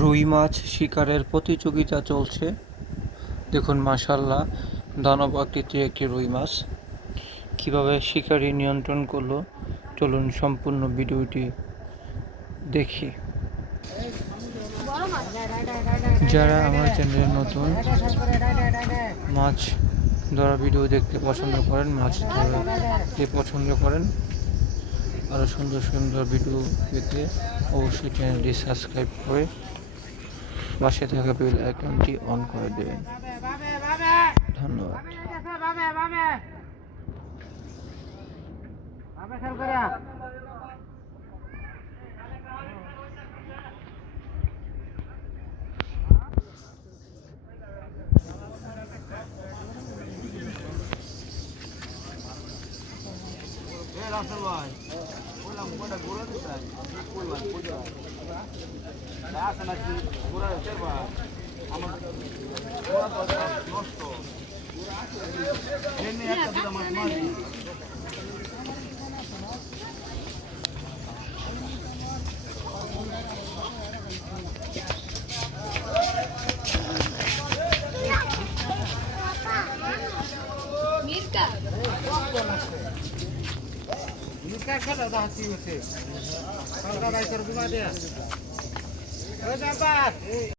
রুই মাছ শিকারের প্রতিযোগিতা চলছে। দেখুন মাশাআল্লাহ, দানব আকৃতির একটি রুই মাছ কিভাবে শিকারী নিয়ন্ত্রণ করলো, চলুন সম্পূর্ণ ভিডিওটি দেখি। যারা আমার চ্যানেলে নতুন মাছ ধরা ভিডিও দেখতে পছন্দ করেন, মাছ ধরতে পছন্দ করেন, আরও সুন্দর সুন্দর ভিডিও পেতে অবশ্যই চ্যানেলটি সাবস্ক্রাইব করে পাশে থাকা বেল আইকনটি অন করে দেবেন। ধন্যবাদ। Mirka,